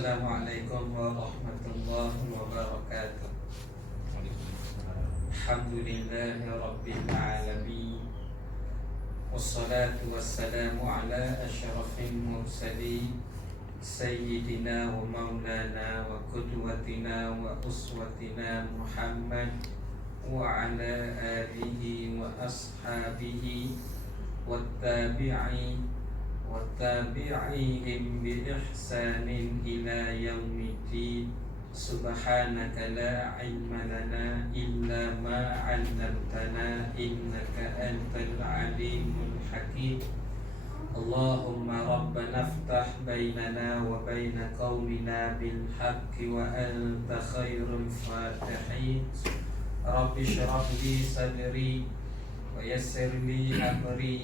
Assalamualaikum warahmatullahi wabarakatuh. Alhamdulillahi rabbil alamin. Wassalatu wassalamu ala asyrafil mursalin Sayyidina wa maulana wa qudwatina wa uswatina Muhammad wa ala alihi wa ashabihi wa tabi'in وَتَابِعِهِمْ بِإِحْسَانٍ إِلَى يَوْمِ الدِّينِ سُبْحَانَكَ لَا عِلْمَ لَنَا إِلَّا مَا عَلَّمْتَنَا إِنَّكَ أَنْتَ الْعَلِيمُ الْحَكِيمُ اللهم ربنا افتح بيننا وبين قومنا بالحق وأنت خير الفاتحين رب اشرح لي صدري ويسر لي أمري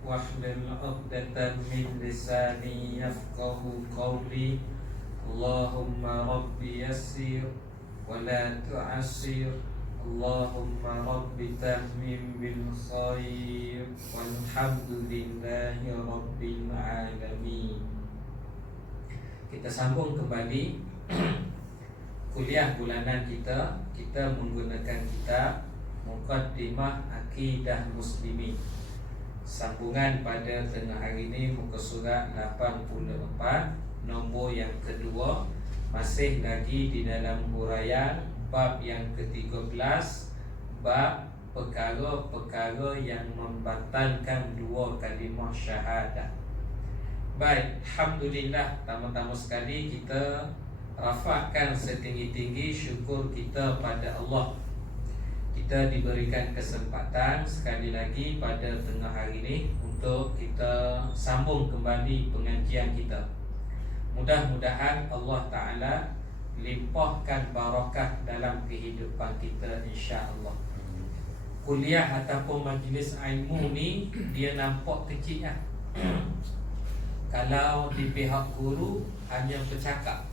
واحلل عقدة من لساني يفقه قولي اللهم رب يسر ولا تعسر اللهم رب تمم بالخير والحمد لله رب العالمين. Kita sambung kembali kuliah bulanan kita. Kita menggunakan kitab Muqaddimah Aqidah Muslimin. Sambungan pada tengah hari ini muka surat 84, nombor yang kedua. Masih lagi di dalam huraian bab yang ke-13, bab perkara-perkara yang membatalkan dua kalimah syahadah. Baik, alhamdulillah, pertama-tama sekali kita rafakkan setinggi-tinggi syukur kita pada Allah. Kita diberikan kesempatan sekali lagi pada tengah hari ini untuk kita sambung kembali pengajian kita. Mudah-mudahan Allah Ta'ala limpahkan barakah dalam kehidupan kita, insya-Allah. Kuliah ataupun majlis ilmu ni dia nampak kecil lah. Kalau di pihak guru hanya bercakap,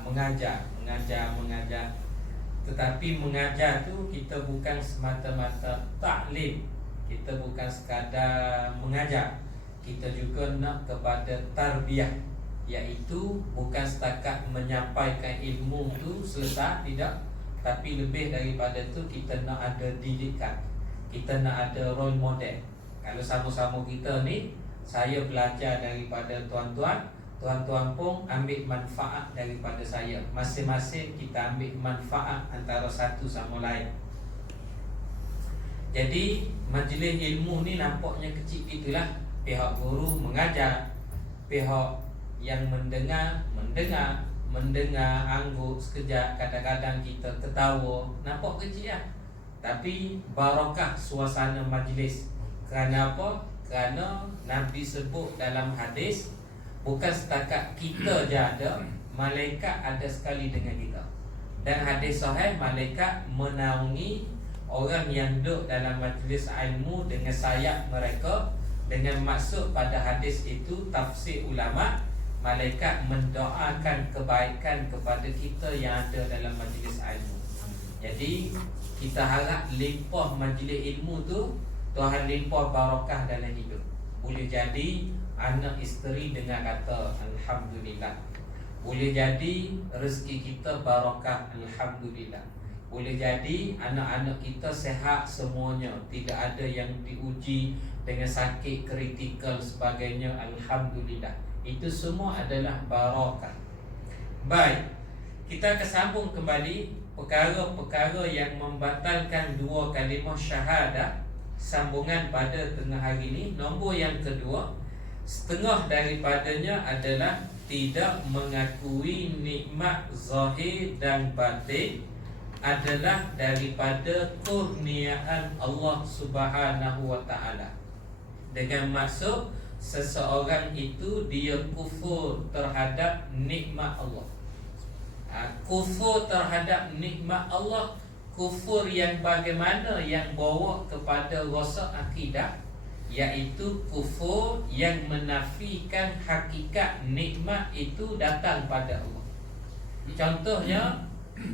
mengajar. Tetapi mengajar tu kita bukan semata-mata taklim, kita bukan sekadar mengajar, kita juga nak kepada tarbiyah, iaitu bukan setakat menyampaikan ilmu tu selesai, tidak, tapi lebih daripada tu kita nak ada didikan, kita nak ada role model. Kalau sama-sama kita ni, saya belajar daripada tuan-tuan, tuan-tuan pun ambil manfaat daripada saya. Masing-masing kita ambil manfaat antara satu sama lain. Jadi majlis ilmu ni nampaknya kecil itulah. Pihak guru mengajar, pihak yang mendengar, angguk sekejap, kadang-kadang kita ketawa, nampak kecil lah. Tapi barakah suasana majlis. Kerana apa? Kerana Nabi sebut dalam hadis, bukan setakat kita je ada, malaikat ada sekali dengan kita. Dan hadis sahih, malaikat menaungi orang yang duduk dalam majlis ilmu dengan sayap mereka. Dengan maksud pada hadis itu, tafsir ulama, malaikat mendoakan kebaikan kepada kita yang ada dalam majlis ilmu. Jadi kita harap limpah majlis ilmu tu, Tuhan limpah barakah dalam hidup. Boleh jadi anak isteri dengan kata alhamdulillah. Boleh jadi rezeki kita barakah, alhamdulillah. Boleh jadi anak-anak kita sehat semuanya, tidak ada yang diuji dengan sakit kritikal sebagainya, alhamdulillah. Itu semua adalah barakah. Baik, kita akan sambung kembali perkara-perkara yang membatalkan dua kalimah syahadah. Sambungan pada tengah hari ini, nombor yang kedua. Setengah daripadanya adalah tidak mengakui nikmat zahir dan batin adalah daripada kurniaan Allah Subhanahu wa ta'ala. Dengan maksud seseorang itu dia kufur terhadap nikmat Allah. Kufur terhadap nikmat Allah, kufur yang bagaimana, yang bawa kepada rosak akidah, iaitu kufur yang menafikan hakikat nikmat itu datang pada Allah. Contohnya,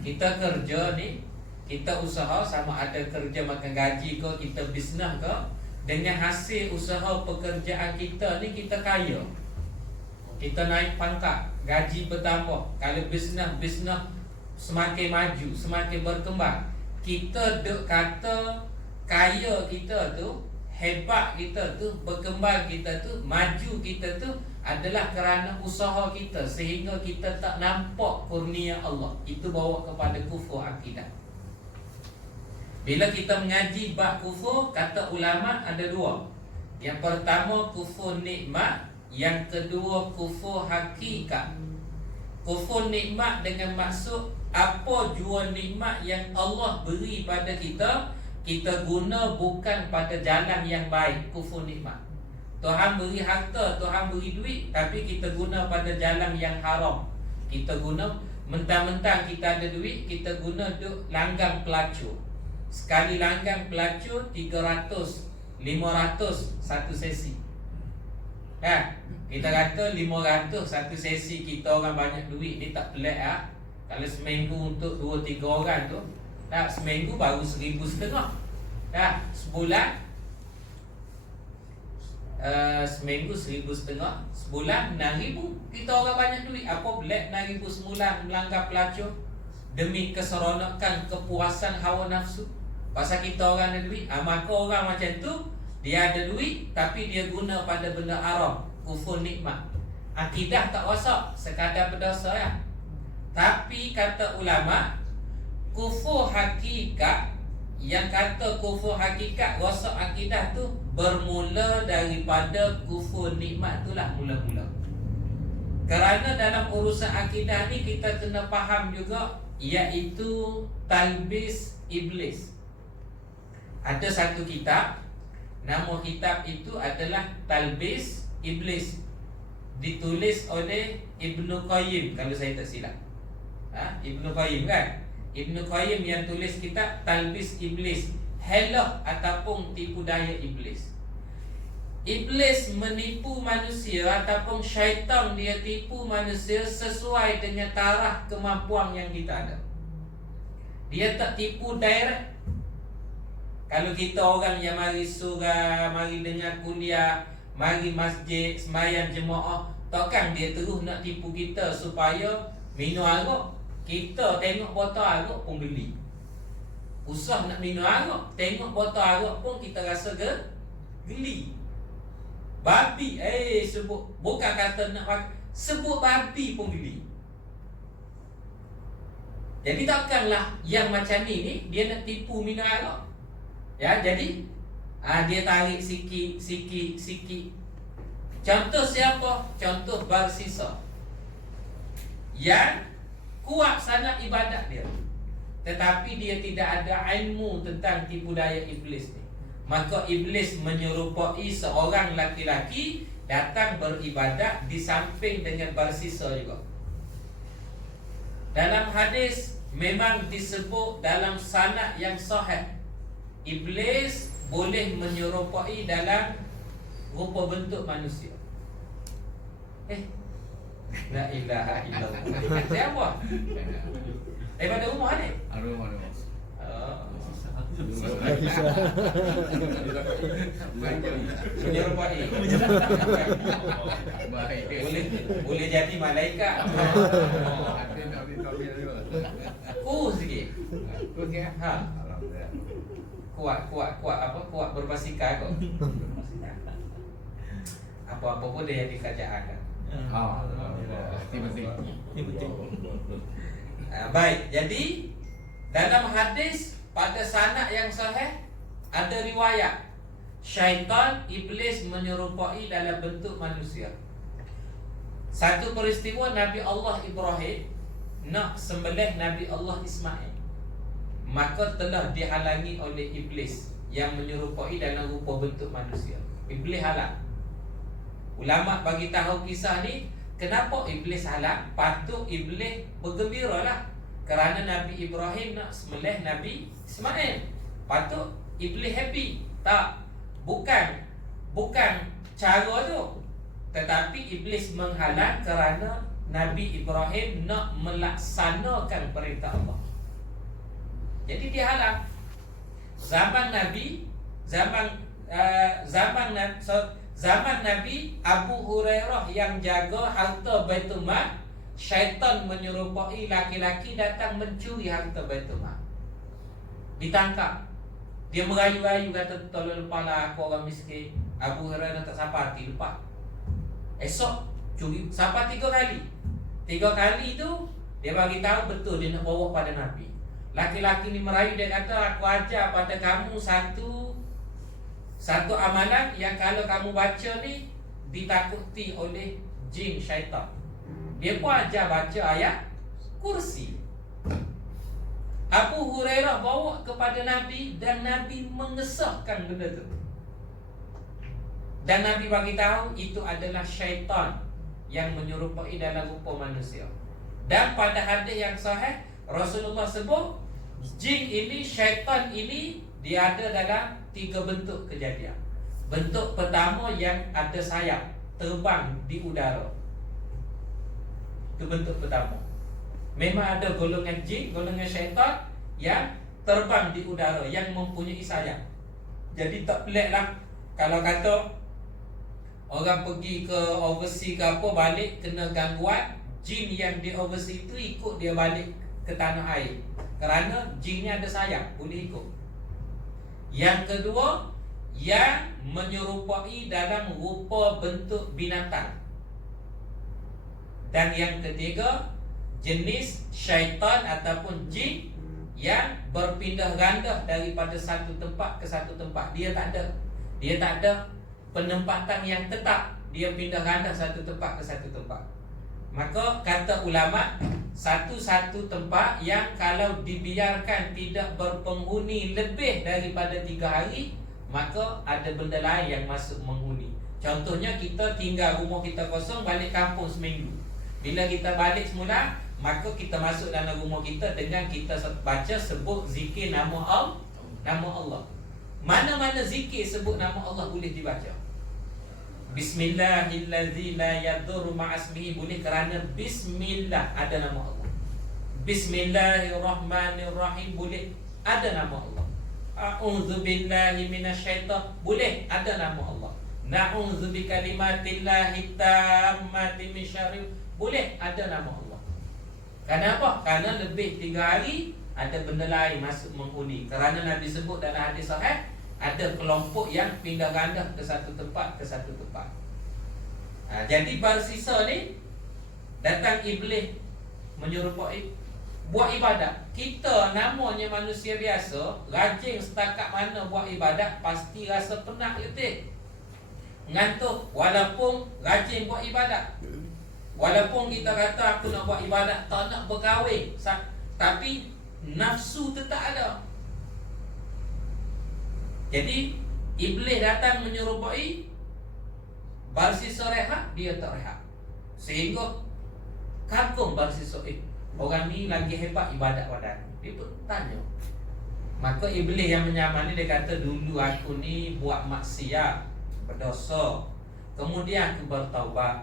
kita kerja ni, kita usaha, sama ada kerja makan gaji ke, kita bisnes ke, dengan hasil usaha pekerjaan kita ni kita kaya. kita naik pangkat, gaji bertambah. Kalau bisnes semakin maju, semakin berkembang, kita duk kata kaya kita tu, hebat kita tu, berkembang kita tu, maju kita tu adalah kerana usaha kita, sehingga kita tak nampak kurnia Allah. Itu bawa kepada kufur akidah. Bila kita mengaji bab kufur, kata ulama ada dua. Yang pertama kufur nikmat, yang kedua kufur hakikat. Kufur nikmat dengan maksud apa jua nikmat yang Allah beri pada kita, kita guna bukan pada jalan yang baik. Kufur nikmat. Tuhan beri harta, Tuhan beri duit, tapi kita guna pada jalan yang haram. Kita guna mentang-mentang kita ada duit, kita guna duk langgang pelacur. Sekali langgang pelacur 300, 500 satu sesi. Kita kata 500 satu sesi, kita orang banyak duit ni tak pelik Kalau seminggu untuk 2-3 orang tu, seminggu baru 1,500. Sebulan seminggu 1,500, sebulan 6,000. Kita orang banyak duit, apa pelik 6,000 sebulan melanggar pelacur demi keseronokan kepuasan hawa nafsu. Pasal kita orang ada duit, maka orang macam tu dia ada duit tapi dia guna pada benda haram. Kufur nikmat. Akidah tak rosak, sekadar berdosa Tapi kata ulama, kufur hakikat, yang kata kufur hakikat rosak akidah tu bermula daripada kufur nikmat itulah mula-mula. Kerana dalam urusan akidah ni kita kena faham juga, iaitu talbis iblis. Ada satu kitab, nama kitab itu adalah Talbis Iblis, ditulis oleh Ibnu Qayyim kalau saya tak silap. Ibnu Qayyim kan? Ibnu Qayyim yang tulis kitab Talbis Iblis, helah ataupun tipu daya iblis. Iblis menipu manusia ataupun syaitan dia tipu manusia sesuai dengan taraf kemampuan yang kita ada. Dia tak tipu direct. Kalau kita orang yang mari surah, mari dengar kuliah, mari masjid, sembahyang jemaah, takkan dia terus nak tipu kita supaya minum arak. Kita tengok botol arak pun geli. Usah nak minum arak, tengok botol arak pun kita rasa geli. Babi, sebut, bukan kata nak sebut babi pun geli. Jadi takkanlah yang macam ni dia nak tipu minum arak. Jadi dia tarik sikit. Contoh siapa? Contoh Barsisa yang kuat sangat ibadat dia, tetapi dia tidak ada ilmu tentang tipu daya iblis ni. Maka iblis menyerupai seorang laki-laki datang beribadat di samping dengan Barsisa juga. Dalam hadis memang disebut dalam sanad yang sahih, iblis boleh menyerupai dalam rupa bentuk manusia. La ilaha illallah. Siapa? Daripada rumah ni? Rumah. Menyerupai. Boleh jadi malaikat. Sikit. Kuat apa? Kuat berbasikal kok. Apa-apa pun dia jadi kerajaan kan. Baik, jadi dalam hadis pada sanad yang sahih ada riwayat syaitan iblis menyerupai dalam bentuk manusia. Satu peristiwa Nabi Allah Ibrahim nak sembelih Nabi Allah Ismail, maka telah dihalangi oleh iblis yang menyerupai dalam rupa bentuk manusia. Iblis halang. Ulama bagi tahu kisah ni, kenapa iblis halang? Patut iblis bergembiralah kerana Nabi Ibrahim nak sembelih Nabi Ismail. Patut iblis happy. Tak, bukan cara tu. Tetapi iblis menghalang kerana Nabi Ibrahim nak melaksanakan perintah Allah. Jadi dia halang. Zaman Nabi, Abu Hurairah yang jaga harta Baitul Mal, syaitan menyerupai laki-laki datang mencuri harta Baitul Mal. Ditangkap. Dia merayu-rayu kata, tolong lepaslah aku orang miskin. Abu Hurairah tak sampai hati, lepas. Esok curi sampai 3 kali. 3 kali tu dia bagi tahu betul dia nak bawa pada Nabi. Laki-laki ni merayu, dia kata, aku ajar pada kamu satu amalan yang kalau kamu baca ni ditakuti oleh jin syaitan. Dia pun ajar baca ayat kursi. Abu Hurairah bawa kepada Nabi dan Nabi mengesahkan benda tu. Dan Nabi bagi tahu itu adalah syaitan yang menyerupai dalam rupa manusia. Dan pada hadis yang sahih Rasulullah sebut jin ini, syaitan ini, dia ada dalam 3 bentuk kejadian. Bentuk pertama yang ada sayap, terbang di udara. Itu bentuk pertama. Memang ada golongan jin, golongan syaitan yang terbang di udara, yang mempunyai sayap. Jadi tak pelik lah kalau kata orang pergi ke overseas ke apa, balik kena gangguan, jin yang di overseas itu ikut dia balik ke tanah air. Kerana jinnya ada sayap, boleh ikut. Yang kedua, yang menyerupai dalam rupa bentuk binatang. Dan yang ketiga, jenis syaitan ataupun jin yang berpindah ganda daripada satu tempat ke satu tempat. Dia tak ada penempatan yang tetap. Dia pindah ganda satu tempat ke satu tempat. Maka kata ulama, satu-satu tempat yang kalau dibiarkan tidak berpenghuni lebih daripada 3 hari, maka ada benda lain yang masuk menghuni. Contohnya kita tinggal rumah kita kosong, balik kampung seminggu. Bila kita balik semula, maka kita masuk dalam rumah kita dengan kita baca sebut zikir nama Allah. Mana-mana zikir sebut nama Allah boleh dibaca. Bismillahirrahmanirrahim, la yadurru ma'asmihi, boleh kerana bismillah ada nama Allah. Bismillahirrahmanirrahim, boleh ada nama Allah. A'udzubillahi minasyaitan, boleh ada nama Allah. Na'udzu bikalimatillahi tammati min syarri, boleh ada nama Allah. Kenapa? Kerana lebih 3 hari ada benda lain masuk menghuni. Kerana Nabi sebut dalam hadis sahih, ada kelompok yang pindah ganda ke satu tempat ke satu tempat. Jadi bersisa ni datang iblis menyerupai buat ibadat. Kita namanya manusia biasa, rajin setakat mana buat ibadat, pasti rasa penat letih, ngantuk. Walaupun rajin buat ibadat, walaupun kita kata aku nak buat ibadat, tak nak berkahwin, tapi nafsu tetap ada. Jadi iblis datang menyerupai, bersisa rehat, dia tak rehat. Sehingga kagum bersisa, orang ni lagi hebat ibadat badan. Dia pun tanya. Maka iblis yang menyamar ni, dia kata, dulu aku ni buat maksiat, berdosa, kemudian aku bertaubat.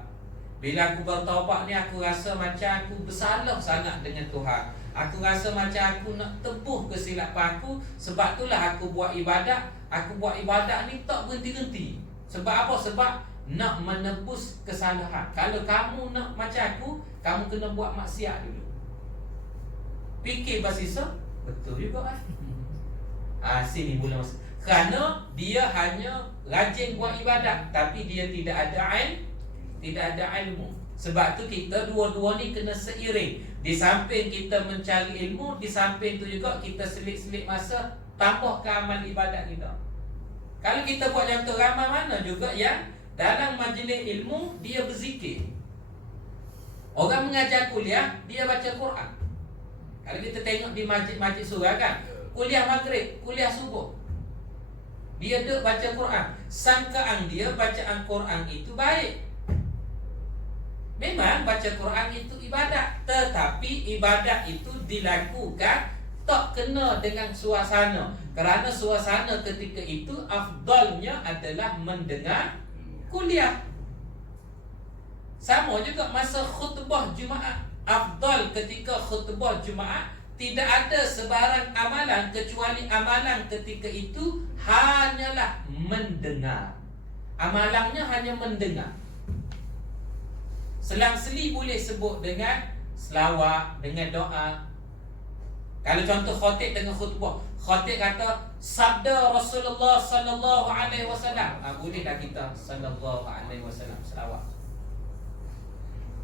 Bila aku bertaubat ni, aku rasa macam aku bersalah sangat dengan Tuhan. Aku rasa macam aku nak tebus kesilapan aku. Sebab itulah aku buat ibadat. Aku buat ibadat ni tak berhenti-henti. Sebab apa? Sebab nak menebus kesalahan. Kalau kamu nak macam aku, kamu kena buat maksiat dulu. Fikir bersisa, betul juga kan? Sini mula masa. Kerana dia hanya rajin buat ibadat, tapi dia tidak ada ilmu. Sebab tu kita dua-dua ni kena seiring. Di samping kita mencari ilmu, di samping tu juga kita selit-selit masa tambah ke amal ibadat kita. Kalau kita buat macam tu, ramai mana juga yang dalam majlis ilmu dia berzikir. Orang mengajar kuliah, dia baca Quran. Kalau kita tengok di masjid-masjid surau kan, kuliah maghrib, kuliah subuh, dia duduk baca Quran. Sangkaan dia bacaan Quran itu baik. Memang baca Quran itu ibadat, tetapi ibadat itu dilakukan tak kena dengan suasana. Kerana suasana ketika itu afdalnya adalah mendengar kuliah. Sama juga masa khutbah Jumaat. Afdal ketika khutbah Jumaat tidak ada sebarang amalan kecuali amalan ketika itu hanyalah mendengar. Amalannya hanya mendengar. Selang-seli boleh sebut dengan selawat, dengan doa. Kalau contoh khatib dengan khutbah, khatib kata sabda Rasulullah sallallahu alaihi wasallam, bolehlah kita sallallahu alaihi wasallam selawat.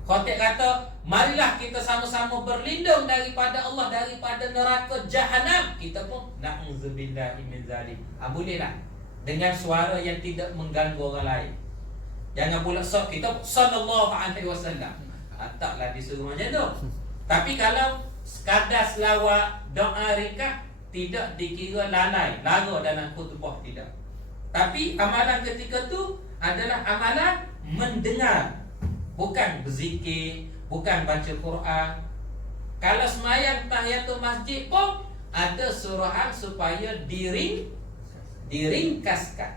Khatib kata marilah kita sama-sama berlindung daripada Allah, daripada neraka jahanam. Kita pun na'udzubillahi min zalik. Bolehlah dengan suara yang tidak mengganggu orang lain. Jangan pula kita sallallahu alaihi wasallam. Taklah disuruh macam tu. Tapi kalau sekadar selawat, doa ringkas, tidak dikira lalai, lara dalam khutbah, tidak. Tapi amalan ketika tu adalah amalan mendengar, bukan berzikir, bukan baca Quran. Kalau semayang tahiyatul masjid pun ada suruhan supaya diringkaskan.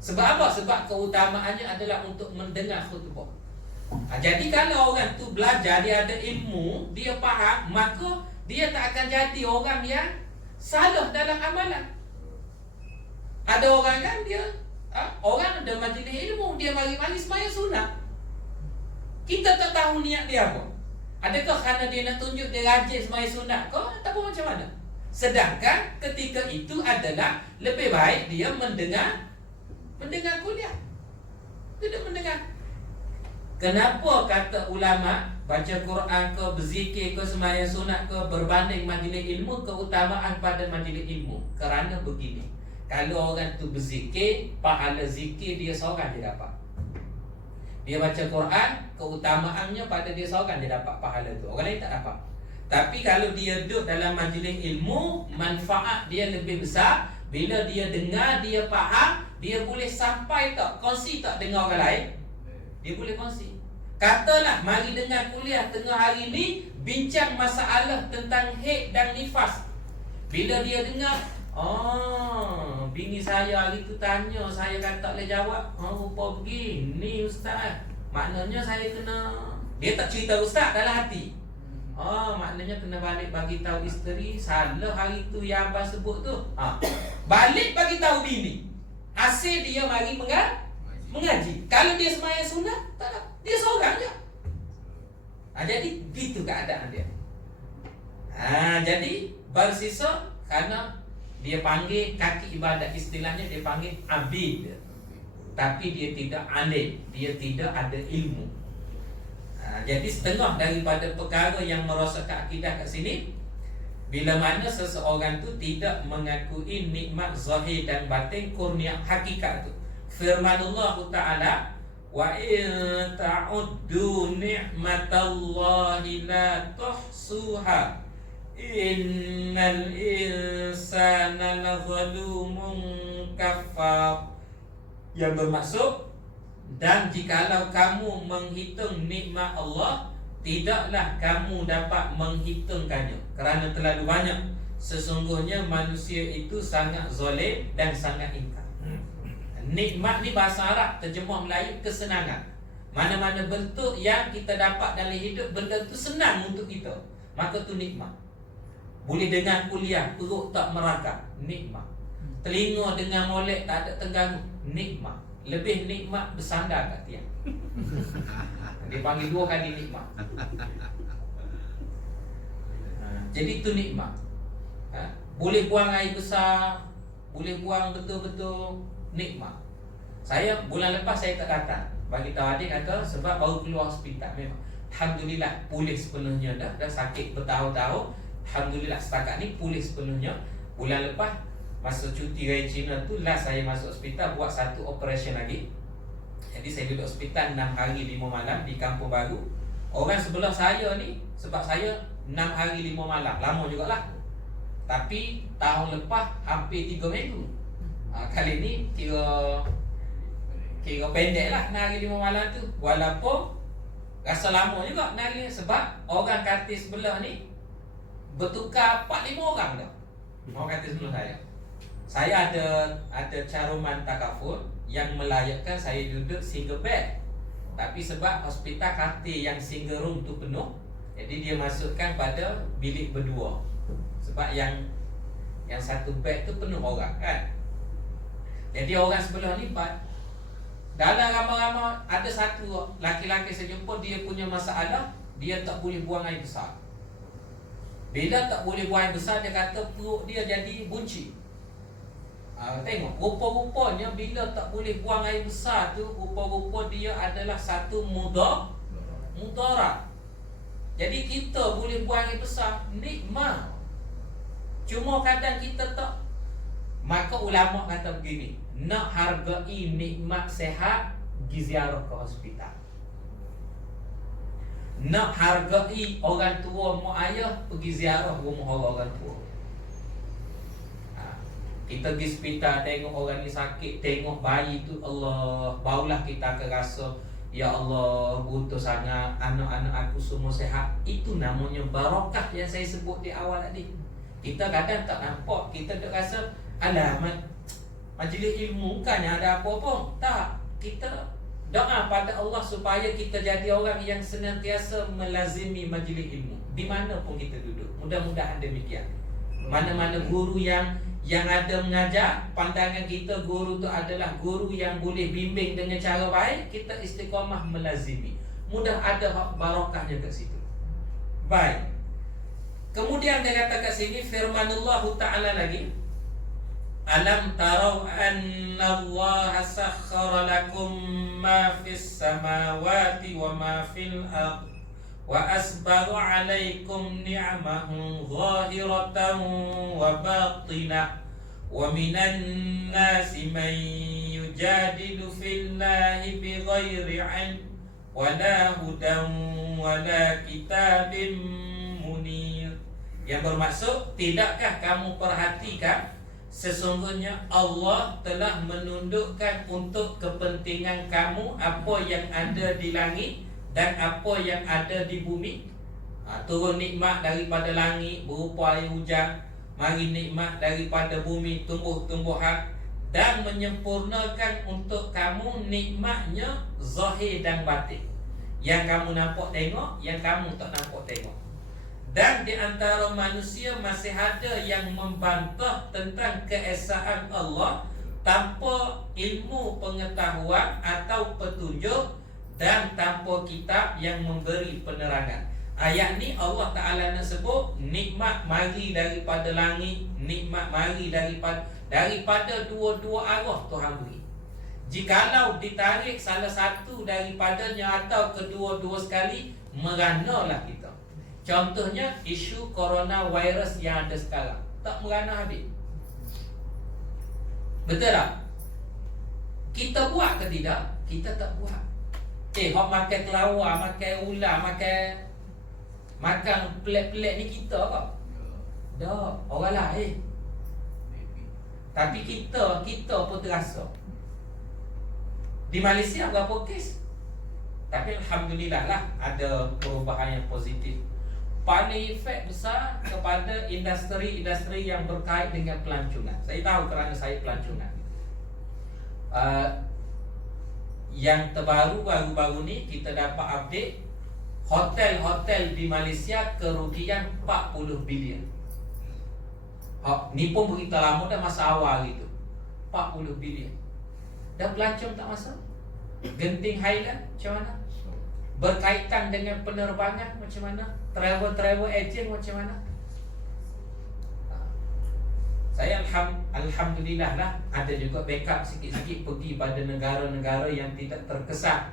Sebab apa? Sebab keutamaannya adalah untuk mendengar khutbah. Jadi kalau orang tu belajar, dia ada ilmu, dia faham, maka dia tak akan jadi orang yang salah dalam amalan. Ada orang kan dia orang ada majlis ilmu, dia mari-mari sembahyang sunat. Kita tak tahu niat dia apa. Adakah kerana dia nak tunjuk dia rajin sembahyang sunat ke ataupun macam mana? Sedangkan ketika itu adalah lebih baik dia mendengar kuliah, tidak mendengar. Kenapa kata ulama baca Quran ke, berzikir ke, sembahyang sunat ke berbanding majlis ilmu, keutamaan pada majlis ilmu? Kerana begini, kalau orang tu berzikir, pahala zikir dia seorang dia dapat. Dia baca Quran, keutamaannya pada dia seorang dia dapat pahala tu, orang lain tak dapat. Tapi kalau dia duduk dalam majlis ilmu, manfaat dia lebih besar. Bila dia dengar, dia faham, dia boleh sampai tak, kongsi tak dengan orang lain, dia boleh kongsi. Katalah mari dengar kuliah tengah hari ni bincang masalah tentang haid dan nifas. Bila dia dengar, bini saya hari tu tanya, saya kan tak boleh jawab. Rupa begini ustaz, maknanya saya kena. Dia tak cerita ustaz dalam hati. Maknanya kena balik bagi tahu isteri, salah hari tu yang abang sebut tu. Balik bagi tahu bini. Hasil dia mari mengaji. Kalau dia sembahyang sunat, tak ada. Dia seorang je. Jadi gitu keadaan dia. Jadi bersisa kerana dia panggil kaki ibadat, istilahnya dia panggil abid. Tapi dia tidak alim, dia tidak ada ilmu. Jadi setengah daripada perkara yang merosakkan akidah kat sini, bila mana seseorang tu tidak mengakui nikmat zahir dan batin, kurnia hakikat tu. Firman Allah Ta'ala, wa in ta'uddu ni'matallahi la tuhsuha innal insana lazalumun kafar. Yang bermaksud, dan jikalau kamu menghitung nikmat Allah, tidaklah kamu dapat menghitungkannya kerana terlalu banyak. Sesungguhnya manusia itu sangat zalim dan sangat ingkar. Nikmat ni bahasa Arab, terjemah Melayu kesenangan. Mana-mana bentuk yang kita dapat dalam hidup, benda tu senang untuk kita, maka tu nikmat. Boleh dengar kuliah, perut tak merangkak, nikmat. Telinga dengar molek tak ada terganggu, nikmat. Lebih nikmat bersandar kat tiang. Dia panggil 2 kali nikmat. Jadi itu nikmat. Boleh buang air besar, boleh buang betul-betul, nikmat. Saya bulan lepas saya tak datang, bagi tahu adik kata sebab baru keluar hospital. Memang alhamdulillah pulih sepenuhnya dah sakit bertahun-tahun. Alhamdulillah setakat ni pulih sepenuhnya. Bulan lepas masa cuti raya Cina tu, last saya masuk hospital buat satu operation lagi. Jadi saya duduk hospital 6 hari 5 malam di Kampung Baru. Orang sebelah saya ni, sebab saya 6 hari 5 malam, lama jugalah. Tapi tahun lepas hampir 3 minggu. Kali ni kira pendek lah 6 hari 5 malam tu. Walaupun rasa lama juga 6 hari, sebab orang katil sebelah ni bertukar 4-5 orang dah. Orang katil sebelah saya. Saya ada caruman takaful yang melayakkan saya duduk single bed. Tapi sebab hospital katil yang single room tu penuh, jadi dia masukkan pada bilik berdua. Sebab yang satu bed tu penuh orang kan. Jadi orang sebelah ni dalam ramai-ramai ada satu laki-laki saya jumpa, dia punya masalah, dia tak boleh buang air besar. Bila tak boleh buang air besar, dia kata perut dia jadi bunci. Tengok, rupa-rupanya bila tak boleh buang air besar tu, rupa-rupa dia adalah satu mudarat. Jadi kita boleh buang air besar, nikmat. Cuma kadang kita tak. Maka ulama kata begini, nak hargai nikmat sehat, pergi ziarah ke hospital. Nak hargai orang tua mak ayah, pergi ziarah rumah orang tua. Kita pergi hospital, tengok orang ni sakit, tengok bayi tu, Allah, barulah kita akan rasa, ya Allah, butuh sangat, anak-anak aku semua sehat. Itu namanya barakah yang saya sebut di awal tadi. Kita kadang tak nampak, kita tak rasa, alah, majlis ilmu bukannya ada apa-apa. Tak, kita doa pada Allah supaya kita jadi orang yang senantiasa melazimi majlis ilmu di mana pun kita duduk. Mudah-mudahan demikian. Mana-mana guru yang ada mengajar, pandangan kita guru tu adalah guru yang boleh bimbing dengan cara baik, kita istiqamah melazimi. Mudah ada barakahnya kat situ. Baik. Kemudian dia kata kat sini firmanullah Ta'ala lagi, alam tarau anna Allah sakhkhara lakum ma fis samawati wa ma fil ardh wa asbagha alaikum ni'amahu zahiratan wa batinah wa minan nasi man yujadilu fillahi bighairi 'ilm wa la hudan wa la kitabim munir. Yang bermaksud, tidakkah kamu perhatikan sesungguhnya Allah telah menundukkan untuk kepentingan kamu apa yang ada di langit dan apa yang ada di bumi. Turun nikmat daripada langit berupa air hujan, mari nikmat daripada bumi tumbuh-tumbuhan, dan menyempurnakan untuk kamu nikmatnya zahir dan batin. Yang kamu nampak tengok, yang kamu tak nampak tengok. Dan di antara manusia masih ada yang membantah tentang keesaan Allah tanpa ilmu pengetahuan atau petunjuk dan tanpa kitab yang memberi penerangan. Ayat ni Allah Ta'ala nak sebut nikmat mari daripada langit, nikmat mari daripada dua-dua arah Tuhan beri. Jikalau ditarik salah satu daripadanya atau kedua-dua sekali, meranalah kita. Contohnya isu coronavirus yang ada sekarang, tak merana habis. Betul tak? Kita buat ke tidak? Kita tak buat. Hok makan kelawar, makan ular, makan pelik-pelik ni kita ke? Tak, orang lain. Tapi kita pun terasa. Di Malaysia berapa kes? Tapi Alhamdulillah lah ada perubahan yang positif. Paling efek besar kepada industri-industri yang berkait dengan pelancongan. Saya tahu kerana saya pelancongan. Yang terbaru baru-baru ni kita dapat update, hotel-hotel di Malaysia kerugian 40 bilion. Ni pun berita lama dah, masa awal itu 40 bilion. Dan pelancong tak masuk. Genting Highland macam mana? Berkaitan dengan penerbangan macam mana? Travel agent macam mana? Saya Alhamdulillah lah, ada juga backup sikit-sikit pergi pada negara-negara yang tidak terkesan.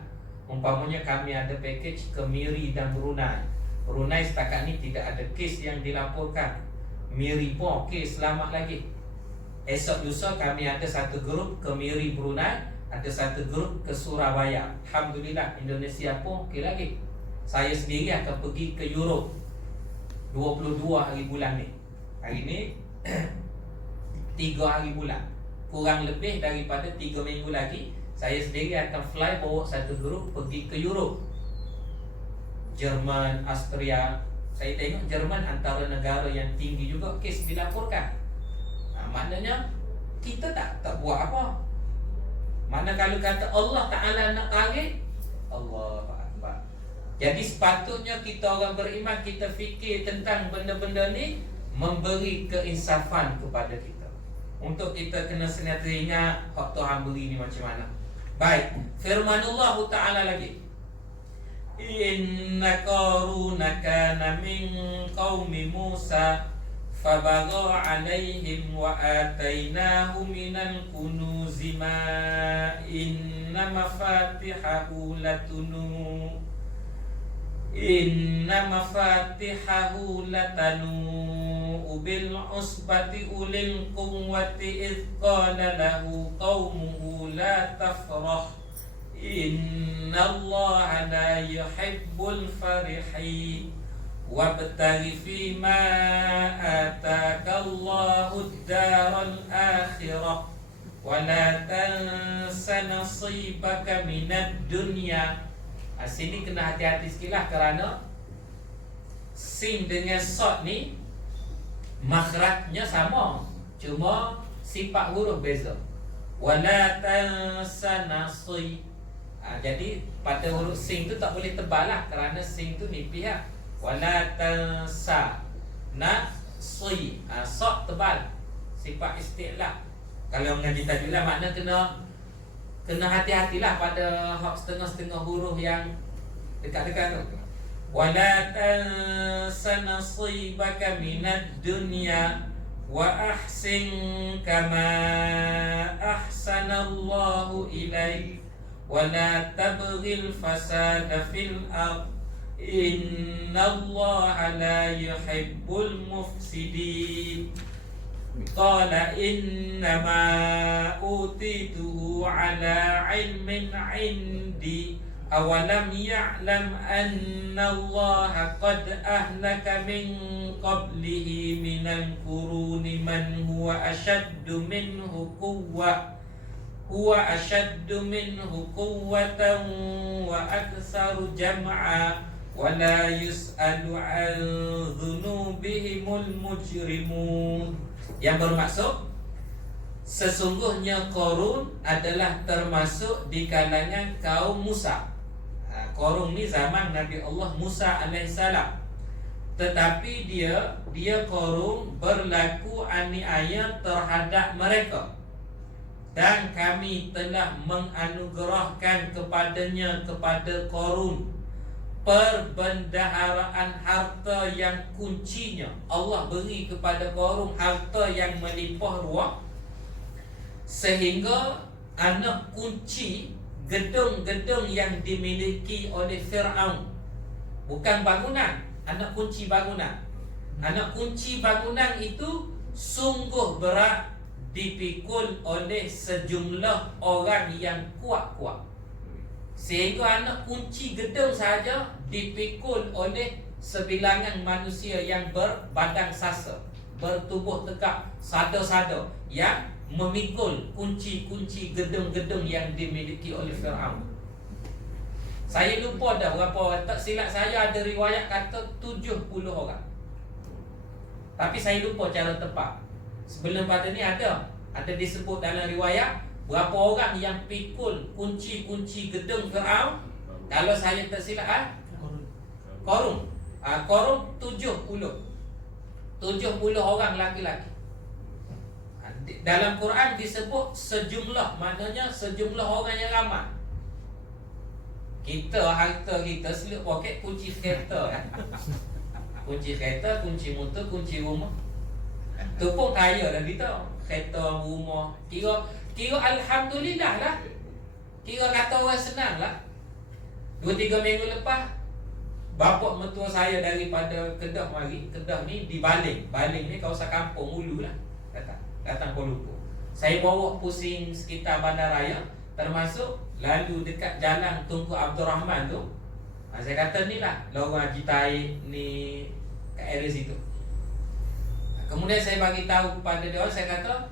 Umpamanya kami ada package ke Miri dan Brunei. Brunei setakat ni tidak ada kes yang dilaporkan. Miri pun kes selamat lagi. Esok lusa kami ada satu grup ke Miri Brunei, ada satu grup ke Surabaya. Alhamdulillah, Indonesia pun okey lagi. Saya sendiri akan pergi ke Europe 22 hari bulan ni. Hari ni 3 hari bulan. Kurang lebih daripada 3 minggu lagi saya sendiri akan fly bawa satu grup pergi ke Europe. Jerman, Austria. Saya tengok Jerman antara negara yang tinggi juga kes dilaporkan. Maknanya kita tak buat apa. Mana kalau kata Allah Ta'ala nak tarik, Allah Akbar. Jadi sepatutnya kita orang beriman, kita fikir tentang benda-benda ni, memberi keinsafan kepada kita. untuk kita kena senantiasa ingat hak Tuhan beri ni macam mana. Baik, firmanullah Ta'ala lagi, inna qaruna kana min qaumi Musa fabagha alaihim wa atainahu minal kunuzi ma inna mafatihahu latunu bil usbati ulil quwwati idh qala lahu qaumuhu la tafrah innallaha la yuhibbul farihin wabtaghi fima ataakallahu ad-daral akhirah wa la tansa nasibaka minad dunya. Sini kena hati-hati sikitlah kerana sin dengan sod ni makhrajnya sama, cuma sifat huruf beza. Wala tansa nasi. Jadi pada huruf sin tu tak boleh tebal lah, kerana sin tu nipis lah. Wala tansa nasi. Sod tebal, sifat isti'la. Kalau mengaji tajwid lah, makna kena hati-hatilah pada hak setengah-setengah huruf yang dekat-dekat tu. Wala tansa nasibaka minad dunya wa ahsin kama ahsanallahu ilaik wa la tabghil fasada fil ard innallaha la yuhibbul mufsidin. Qala innama utituhu ala ilmin indi awalam ya'lam anna allaha qad ahlaka min qablihi minal quruni man huwa ashaddu minhu quwwatan wa aktsaru jam'a wa la yus'alu an dhunubihimul mujrimun. Yang bermaksud sesungguhnya Qarun adalah termasuk di kalangan kaum Musa. Qarun ni zaman Nabi Allah Musa alaihissalam. Tetapi dia Qarun berlaku aniaya terhadap mereka, dan kami telah menganugerahkan kepada Qarun perbendaharaan harta yang kuncinya. Allah beri kepada Qarun harta yang melimpah ruah, sehingga anak kunci gedung-gedung yang dimiliki oleh Fir'aun, bukan bangunan, anak kunci bangunan. Anak kunci bangunan itu sungguh berat dipikul oleh sejumlah orang yang kuat-kuat, sehingga anak kunci gedung saja dipikul oleh sebilangan manusia yang berbadan sasa, bertubuh tegak, sada-sada, yang memikul kunci-kunci gedung-gedung yang dimiliki oleh Fir'aun. Saya lupa dah berapa orang, tak silap saya ada riwayat kata 70 orang, tapi saya lupa cara tepat. Sebelum pada ni ada disebut dalam riwayat berapa orang yang pikul kunci-kunci gedung Fir'aun. Kalau saya tak silap Qarun 70 orang laki-laki. Dalam Quran disebut sejumlah, maknanya sejumlah orang yang ramai. Harta kita selip poket kunci kereta kan? Kunci kereta, kunci motor, kunci rumah. Tu pun kaya dah kita. Kereta, rumah. Kira alhamdulillah lah. Kira kata orang senang lah. 2-3 minggu lepas, bapak mertua saya daripada Kedah mari. Kedah ni di Baling. Baling ni kawasan kampung Ulu lah. Datang Kuala Lumpur. Saya bawa pusing sekitar bandaraya, termasuk lalu dekat jalan Tunku Abdul Rahman tu. Saya kata ni lah lorong Haji Taib ni, kat area situ. Kemudian saya bagi tahu kepada dia, saya kata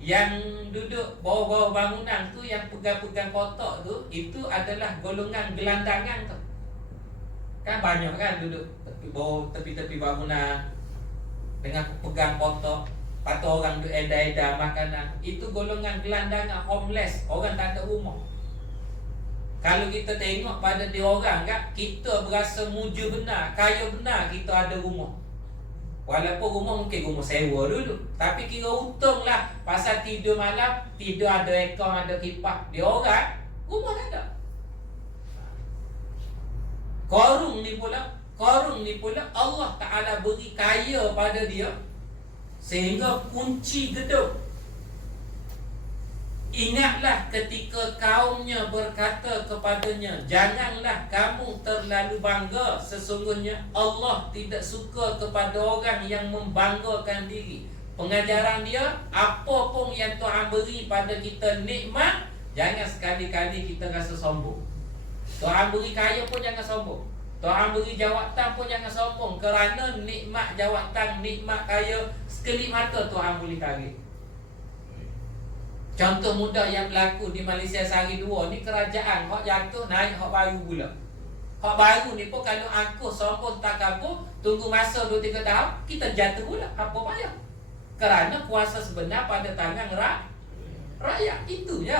yang duduk bawah-bawah bangunan tu, yang pegang-pegang kotak tu, itu adalah golongan gelandangan tu. Kan banyak kan duduk bawah tepi-tepi bangunan dengan pegang kotak. Patut orang duduk edar-edar makanan. Itu golongan gelandangan, homeless, orang tak ada rumah. Kalau kita tengok pada dia orang kan, kita berasa muja benar, kaya benar kita ada rumah. Walaupun rumah mungkin rumah sewa dulu, tapi kira untung lah. Pasal tidur malam, tidur ada aircon, ada kipas. Dia orang, rumah tak ada. Korun ni pula Allah Ta'ala beri kaya pada dia, sehingga kunci gedung. Ingatlah ketika kaumnya berkata kepadanya, janganlah kamu terlalu bangga. Sesungguhnya Allah tidak suka kepada orang yang membanggakan diri. Pengajaran dia, apa pun yang Tuhan beri pada kita nikmat, jangan sekali-kali kita rasa sombong. Tuhan beri kaya pun jangan sombong. Tuhan beri jawatan pun jangan sombong. Kerana nikmat jawatan, nikmat kaya, sekelip mata Tuhan boleh tarik. Contoh mudah yang berlaku di Malaysia sehari dua ni, kerajaan hak jatuh naik hak baru pula. Hak baru ni pun kalau aku sombong takabur, tunggu masa 2-3 tahun, kita jatuh pula. Apa payah? Kerana kuasa sebenar pada tangan rakyat. Itu je.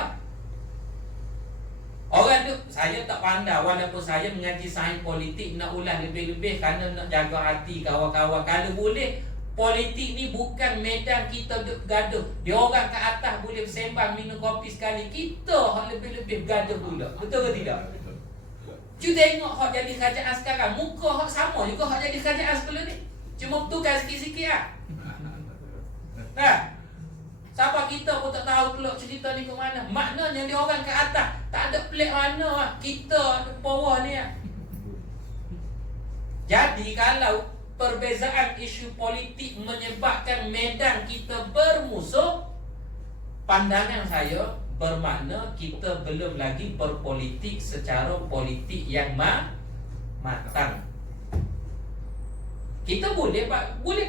Orang tu, saya tak pandai walaupun saya mengaji sains politik, nak ulas lebih-lebih kerana nak jaga hati kawan-kawan. Kalau boleh, politik ni bukan medan kita duduk bergaduh. Dia orang kat atas boleh bersembang, minum kopi sekali. Kita hak lebih-lebih bergaduh pula. Betul ke tidak? Cuba tengok hak jadi kerajaan sekarang. Muka hak sama juga hak jadi kerajaan sebelum ni. Cuma tukar sikit-sikit lah. Nah, siapa kita pun tak tahu pula cerita ni ke mana. Maknanya dia orang kat atas tak ada pelik mana lah. Kita bawah ni lah. Jadi kalau perbezaan isu politik menyebabkan medan kita bermusuh, pandangan saya bermakna kita belum lagi berpolitik secara politik yang matang. Kita boleh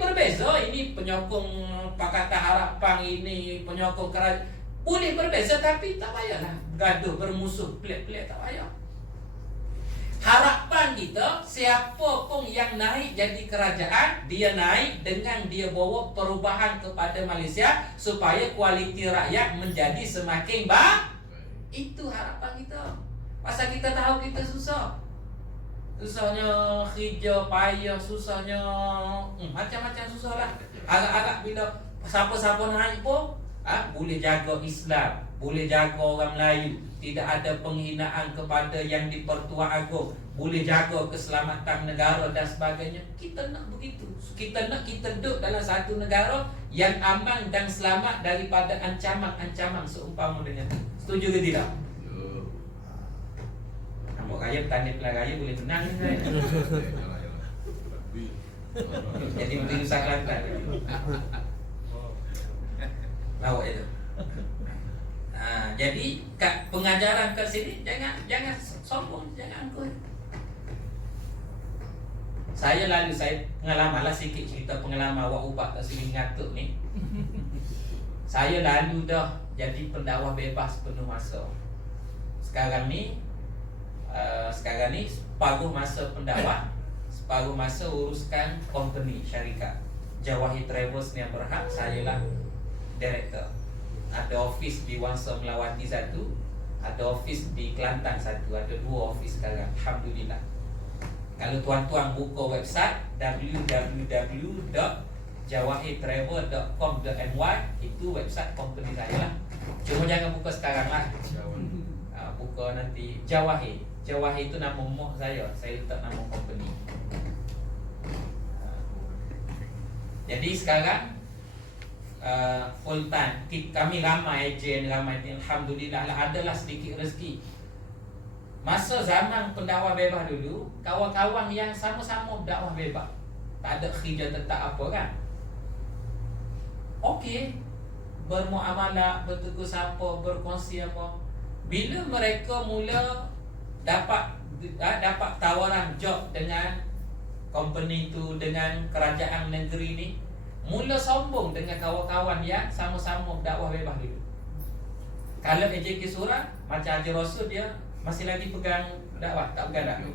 berbeza. Ini penyokong Pakatan Harapan, ini penyokong kerajaan, boleh berbeza, tapi tak payahlah gaduh bermusuh pelik-pelik, tak payah. Harapan kita, siapa pun yang naik jadi kerajaan, dia naik dengan dia bawa perubahan kepada Malaysia supaya kualiti rakyat menjadi semakin baik. Itu harapan kita. Pasal kita tahu kita susah. Susahnya kerja, payah, susahnya macam-macam susah lah. Agak-agak bila siapa-siapa naik pun boleh jaga Islam, boleh jaga orang Melayu, tidak ada penghinaan kepada yang di-Pertuan Agong, boleh jaga keselamatan negara dan sebagainya. Kita nak begitu. Kita nak kita duduk dalam satu negara yang aman dan selamat daripada ancaman-ancaman seumpama dengan itu. Setuju ke tidak? Nampak raya petani pelan raya boleh menang ni kan? Jadi menteri Nusa Kelantan. Lawak je tu. Jadi kat pengajaran kat sini jangan sombong, jangan angkuh. Saya pengalaman lah sikit cerita pengalaman awak ubah tak sini ngatuk ni. Saya lalu dah jadi pendakwah bebas penuh masa. Sekarang ni separuh masa pendakwah, separuh masa uruskan company syarikat Jawahi Travels yang berhak. Saya lah director. Ada office di Wangsa Melawati satu, ada office di Kelantan satu, ada 2 office sekarang. Alhamdulillah. Kalau tuan-tuan buka website www.jawahitravel.com.my, itu website company saya lah. Cuma jangan buka sekarang lah. Buka nanti Jawahi. Jawahi itu nama mak saya letak nama company. Jadi sekarang full time. Kami ramai ejen, ramai ni. Alhamdulillah lah, adalah sedikit rezeki. Masa zaman pendakwah bebas dulu, kawan-kawan yang sama-sama dakwah bebas, tak ada kerja tetap apa kan, okey, bermuamalah, bertegur sapa, berkongsi apa. Bila mereka mula dapat tawaran job dengan company tu, dengan kerajaan negeri ni, mula sombong dengan kawan-kawan yang sama-sama dakwah bebas dulu. Kalau AJK Surah, macam Haji Rasul, dia masih lagi pegang dakwah, tak pegang dakwah.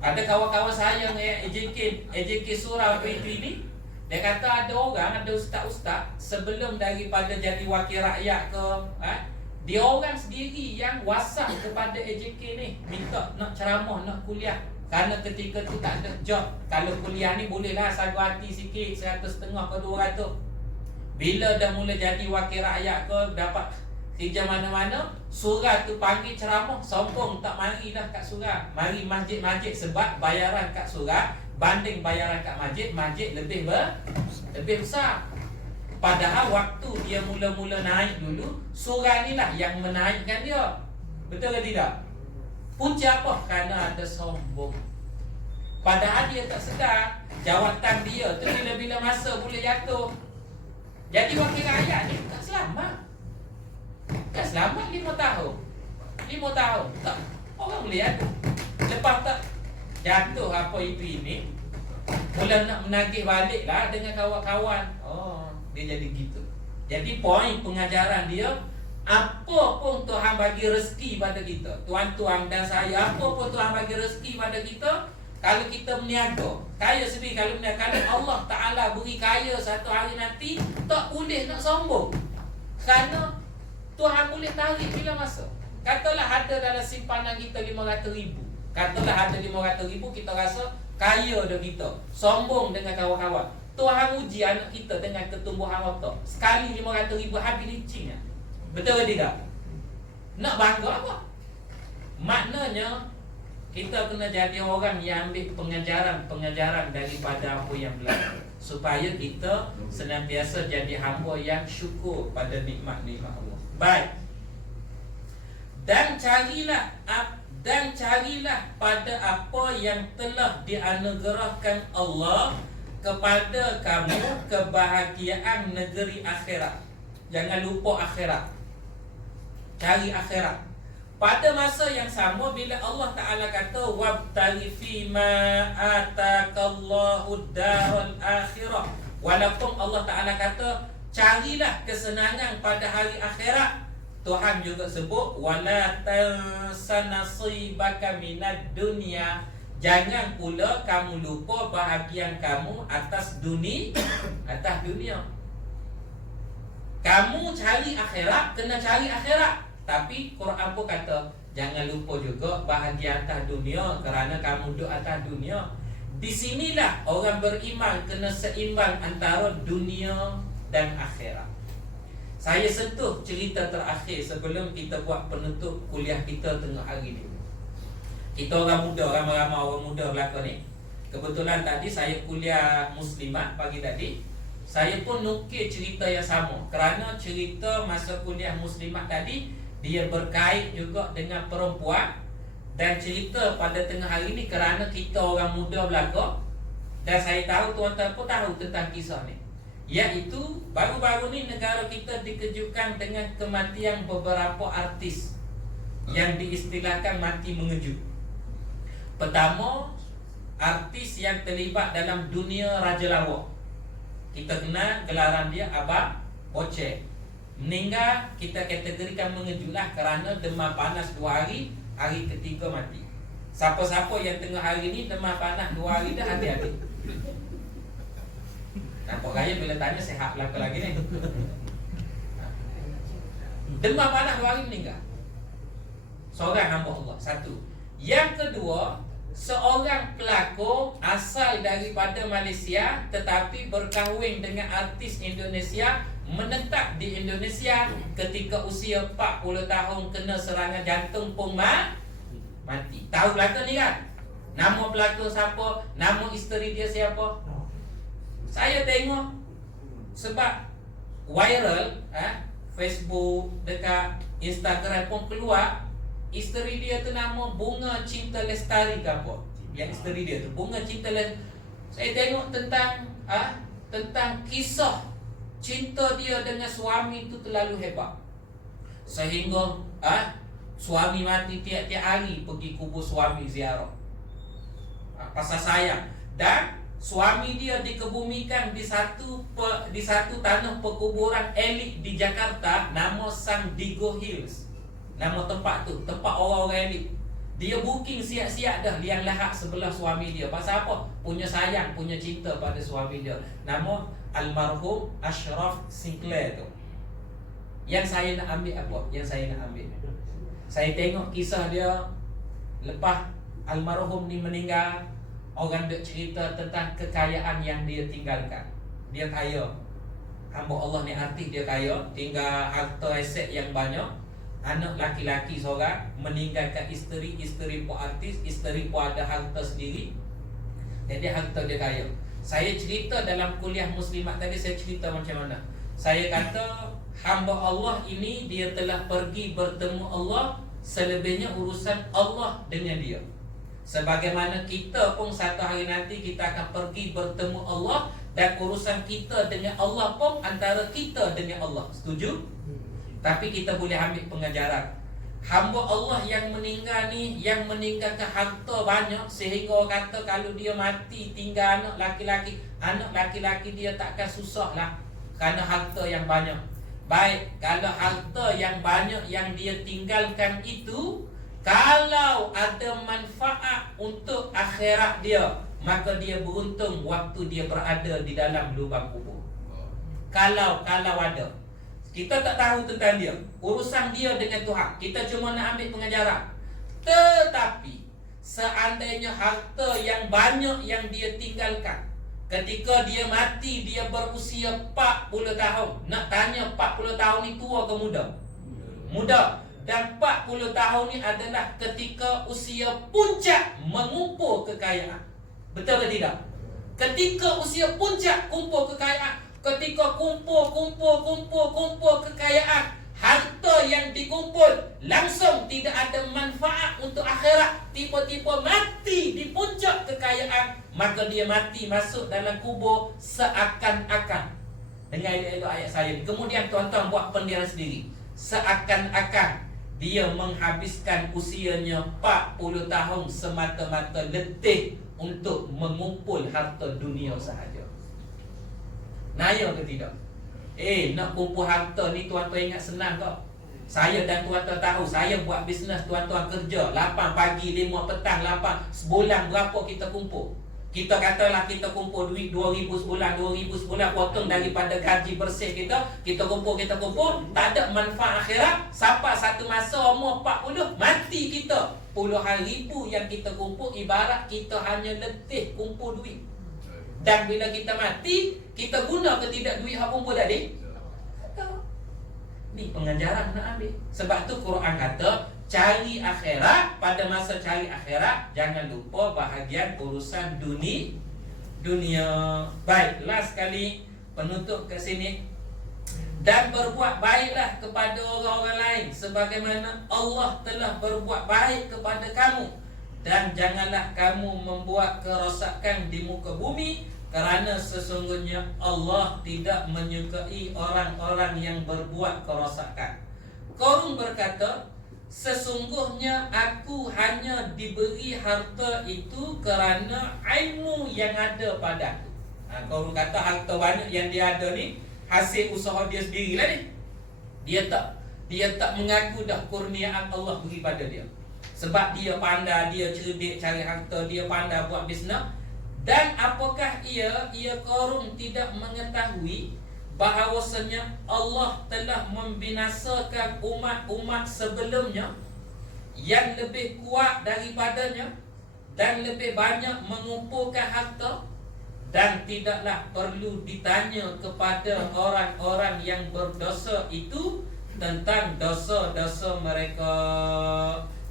Ada kawan-kawan saya yang AJK Surah PT ni, dia kata ada orang, ada ustaz-ustaz sebelum daripada jadi wakil rakyat ke, dia orang sendiri yang WhatsApp kepada AJK ni, minta nak ceramah, nak kuliah. Kerana ketika tu tak ada job. Kalau kuliah ni bolehlah sagu hati sikit, 150 ke 200. Bila dah mula jadi wakil rakyat ke, dapat kerja mana-mana, surah tu panggil ceramah, sombong tak mari dah kat surah. Mari masjid-masjid sebab bayaran kat surah banding bayaran kat masjid, masjid lebih besar. Padahal waktu dia mula-mula naik dulu, surah ni lah yang menaikkan dia. Betul ke tidak? Punca apa? Kerana ada sombong. Padahal dia tak sedar jawatan dia tu bila-bila masa boleh jatuh. Jadi wakil rakyat ni tak selamat. Tak selamat 5 tahun. 5 tahun tak. Orang boleh jatuh. Lepas tak jatuh apa itu ini, mula nak menagih balik lah dengan kawan-kawan. Oh, dia jadi gitu. Jadi poin pengajaran dia, apa pun Tuhan bagi rezeki pada kita, tuan-tuan dan saya, apa pun Tuhan bagi rezeki pada kita, kalau kita berniaga, kaya sendiri kalau berniaga, kalau Allah Ta'ala beri kaya satu hari nanti, tak boleh nak sombong. Kerana Tuhan boleh tarik bila masa. Katalah ada dalam simpanan kita 500,000. Katalah ada 500,000, kita rasa kaya dah kita, sombong dengan kawan-kawan. Tuhan uji anak kita dengan ketumbuhan otak. Sekali 500,000 habis licin. Betul ke tidak? Nak bangga apa? Maknanya kita kena jadi orang yang ambil pengajaran daripada apa yang berlaku, supaya kita senantiasa jadi hamba yang syukur pada nikmat-nikmat Allah. Baik. Dan carilah pada apa yang telah dianugerahkan Allah kepada kamu kebahagiaan negeri akhirat. Jangan lupa akhirat. Cari akhirat. Pada masa yang sama bila Allah Ta'ala kata wabtaghi fima atakallahu daral akhirah, walaupun Allah Ta'ala kata carilah kesenangan pada hari akhirat, Tuhan juga sebut wala tansa nasibaka minad dunya, jangan pula kamu lupa bahagian kamu atas dunia. Kamu cari akhirat, kena cari akhirat. Tapi Quran pun kata jangan lupa juga bahagia atas dunia, kerana kamu duduk atas dunia. Di sinilah orang beriman kena seimbang antara dunia dan akhirat. Saya sentuh cerita terakhir sebelum kita buat penutup kuliah kita tengah hari ni. Kita orang muda, ramai-ramai orang muda belakang ni. Kebetulan tadi saya kuliah Muslimat pagi tadi. Saya pun nukil cerita yang sama, kerana cerita masa kuliah Muslimat tadi dia berkait juga dengan perempuan. Dan cerita pada tengah hari ni kerana kita orang muda belaka. Dan saya tahu tuan-tuan pun tahu tentang kisah ni, iaitu baru-baru ni negara kita dikejutkan dengan kematian beberapa artis yang diistilahkan mati mengejut. Pertama, artis yang terlibat dalam dunia raja lawak. Kita kenal gelaran dia Abang Oceh. Meninggal kita kategorikan mengejutlah kerana demam panas 2 hari, hari ketiga mati. Siapa-siapa yang tengah hari ni demam panas 2 hari dah hati-hati. Nampak gaya bila tanya sihat belaka lagi ni. Demam panas 2 hari meninggal. Seorang hamba Allah. Satu. Yang kedua, seorang pelakon asal daripada Malaysia tetapi berkahwin dengan artis Indonesia, menetap di Indonesia ketika usia 40 tahun kena serangan jantung pun mati. Tahu pelakon ni kan? Nama pelakon siapa? Nama isteri dia siapa? Saya tengok sebab viral Facebook, dekat Instagram pun keluar, isteri dia tu nama Bunga Cinta Lestari ke apa? Yang isteri dia tu Bunga Cinta Lestari. Saya tengok tentang kisah cinta dia dengan suami tu terlalu hebat, sehingga suami mati tiap-tiap hari pergi kubur suami ziarah, pasal sayang. Dan suami dia dikebumikan di satu tanah perkuburan elit di Jakarta, nama San Diego Hills. Nama tempat tu, tempat orang-orang elit. Dia booking siap-siap dah liang lahat sebelah suami dia. Pasal apa? Punya sayang, punya cinta pada suami dia. Nama almarhum Ashraf Sinclair tu. Yang saya nak ambil apa? Saya tengok kisah dia lepas almarhum ni meninggal, orang duk cerita tentang kekayaan yang dia tinggalkan. Dia kaya. Hamba Allah ni artis dia kaya, tinggal harta aset yang banyak. Anak laki-laki seorang, meninggalkan isteri, isteri pun artis, isteri pun ada harta sendiri. Jadi harta dia kaya. Saya cerita dalam kuliah Muslimat tadi, saya cerita macam mana. Saya kata hamba Allah ini dia telah pergi bertemu Allah, selebihnya urusan Allah dengan dia. Sebagaimana kita pun satu hari nanti kita akan pergi bertemu Allah, dan urusan kita dengan Allah pun antara kita dengan Allah. Setuju? Tapi kita boleh ambil pengajaran. Hamba Allah yang meninggal ni, yang meninggalkan harta banyak, sehingga orang kata kalau dia mati tinggal anak laki-laki dia takkan susah lah, kerana harta yang banyak. Baik, kalau harta yang banyak yang dia tinggalkan itu, kalau ada manfaat untuk akhirat dia, maka dia beruntung waktu dia berada di dalam lubang kubur. Kalau ada, kita tak tahu tentang dia, urusan dia dengan Tuhan, kita cuma nak ambil pengajaran. Tetapi seandainya harta yang banyak yang dia tinggalkan, ketika dia mati dia berusia 40 tahun. Nak tanya 40 tahun ni tua ke muda? Muda. Dan 40 tahun ni adalah ketika usia puncak mengumpul kekayaan. Betul ke tidak? Ketika usia puncak kumpul kekayaan, ketika kumpul kekayaan, harta yang dikumpul langsung tidak ada manfaat untuk akhirat, tiba-tiba mati di puncak kekayaan, maka dia mati masuk dalam kubur seakan-akan. Dengar elok ayat saya ni. Kemudian tuan-tuan buat pendidikan sendiri. Seakan-akan dia menghabiskan usianya 40 tahun semata-mata letih untuk mengumpul harta dunia sahaja. Naya ke tidak? Nak kumpul harta ni tuan-tuan ingat senang kok? Saya dan tuan-tuan tahu, saya buat bisnes, tuan-tuan kerja 8 pagi, 5 petang, 8 sebulan berapa kita kumpul? Kita katalah kita kumpul duit 2,000 sebulan, 2,000 sebulan, potong daripada gaji bersih kita kumpul, tak ada manfaat akhirat. Sampai satu masa umur 40, mati kita. Puluhan ribu yang kita kumpul, ibarat kita hanya letih kumpul duit. Dan bila kita mati, kita guna ke tidak duit hak kumpul tadi? Ni pengajaran nak ambil. Sebab tu Quran kata, cari akhirat. Pada masa cari akhirat, jangan lupa bahagian urusan dunia. Baik, last sekali penutup ke sini. Dan berbuat baiklah kepada orang-orang lain sebagaimana Allah telah berbuat baik kepada kamu. Dan janganlah kamu membuat kerosakan di muka bumi, kerana sesungguhnya Allah tidak menyukai orang-orang yang berbuat kerosakan. Qarun berkata, sesungguhnya aku hanya diberi harta itu kerana ilmu yang ada padaku. Qarun kata harta banyak yang dia ada ni hasil usaha dia sendirilah ni. Dia tak mengaku dah kurniaan Allah beri pada dia. Sebab dia pandai, dia cerdik cari harta, dia pandai buat bisnes. Dan apakah ia Qarun tidak mengetahui bahawasanya Allah telah membinasakan umat-umat sebelumnya yang lebih kuat daripadanya dan lebih banyak mengumpulkan harta, dan tidaklah perlu ditanya kepada orang-orang yang berdosa itu tentang dosa-dosa mereka.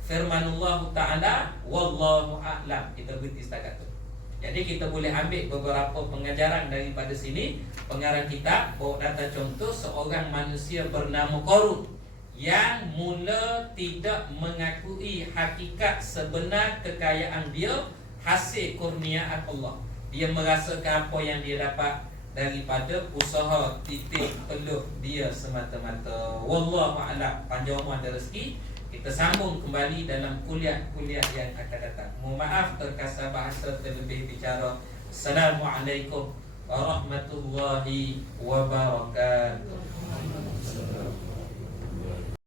Firmanullah Ta'ala, wallahu a'lam. Kita berhenti setakat tu. Jadi kita boleh ambil beberapa pengajaran daripada sini. Pengarang kitab bawa data contoh seorang manusia bernama Qarun yang mula tidak mengakui hakikat sebenar kekayaan dia hasil kurniaan Allah. Dia merasakan apa yang dia dapat daripada usaha titik peluh dia semata-mata. Wallahu a'lam. Panjang umur dan rezeki. Kita sambung kembali dalam kuliah-kuliah yang akan datang. Mohon maaf terkasar bahasa terlebih bicara. Assalamualaikum warahmatullahi wabarakatuh.